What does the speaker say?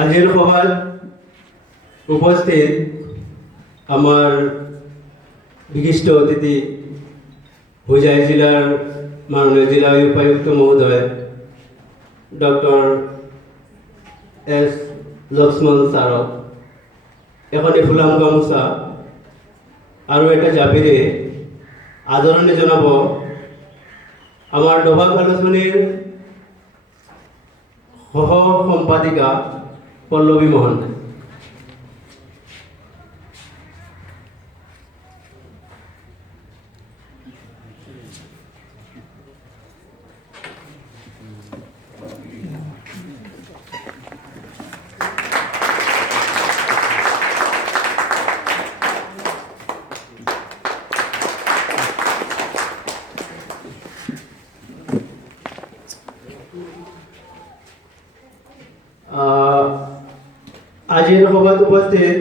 আজিৰ সভাত উপস্থিত আমাৰ বিশিষ্ট অতিথি হোজাই জিলাৰ মাননীয় জিলা উপায়ুক্ত মহোদয় ডক্টৰ এস লক্ষ্মণ ছাৰক এখনি ফুলাম গামোচা আৰু এটা জাপিৰে আদৰণি জনাব আমাৰ দবাক আলোচনীৰ সহ সম্পাদিকা পল্লৱী মহন্ত। আজিৰ সভাত উপস্থিত